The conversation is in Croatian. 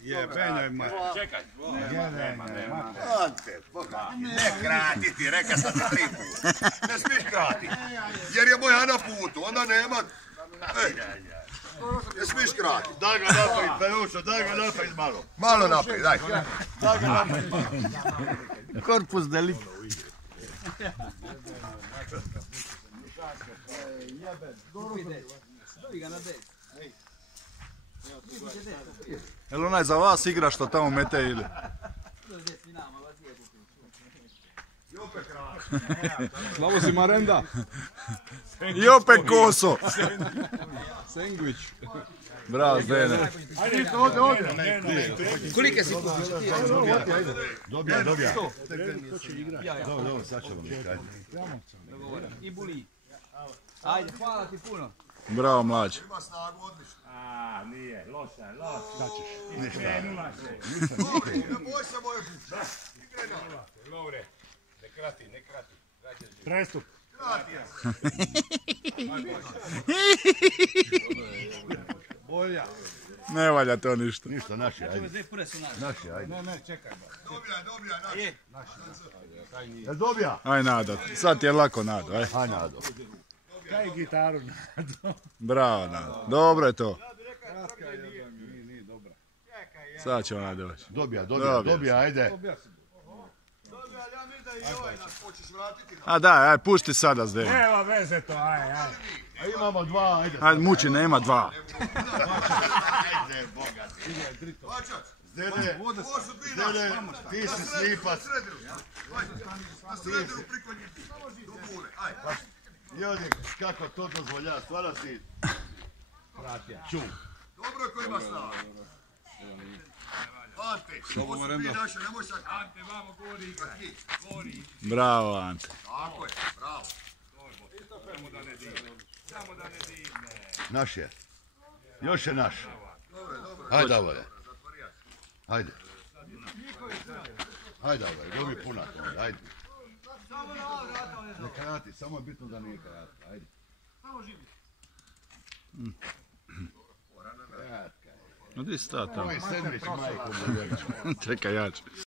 Jebenjoj ma. Čekaj. Nema. Ante, Boga. Ne krati ti, reka sam ti 3 puta. Ne smiješ krati. Jer je moja na putu, onda nema... Ne smiješ krati. Daj ga naprijed, Perušo, daj ga naprijed malo. Malo naprijed, daj. Daj ga naprijed. Korpus deli. Jel onaj za vas igra što tamo mete ili? Slavo si marenda. I opet koso. Sandvič. Bravo, Zdene. Kolike si kupio? Dobija. Dobro, Sad ćemo mi kaži. i buli. Ajde, hvala ti puno. Bravo, mlađi. Ima snagu, odlično. Nije, loša. Ništa. Ne boj se moje puće. Lovre, ne krati. Prestup. Krati je. Bolja. Ne valja to ništa. Ništa, naši, ajde. Dve pure su naše. Naši, ajde. Ne, čekaj. Dobija, Jel dobija? Aj, Nado. Sad ti je lako, Nado. Aj. Aj, Nado. Daj gitaru. Bravo, Nado. Dobro je to. Sad će ona doći. Dobija, ajde. ja mislim da i ovaj nas hoćeš vratiti. A daj, pušti sada, Zdene. Nema veze to, aj. A imamo 2, ajde. Ajde, muči, nema 2. Ajde, Boga. Vačac, Zdene, ovo su 2 naše. ti si slipac. Na sredinu priko njih. Do bule, ajde. Jodi, kako to dozvolja, stvara si... Čum. Dobro je ko ima snagu. Ante, ovo su 2 naše, nemoj sad. Ante, vamo gori. Bravo, Ante. Tako je, bravo. Samo da ne divne. Naš je. Još je naš. Dobro. Ajde, Davore. Ajde. Ajde, Davore, dobi punat. Ajde. Ne krati, samo je bitno da nije krati. Ajde. Odi sta tamo. Ovo je sandvič, majko. Čekaj, jače.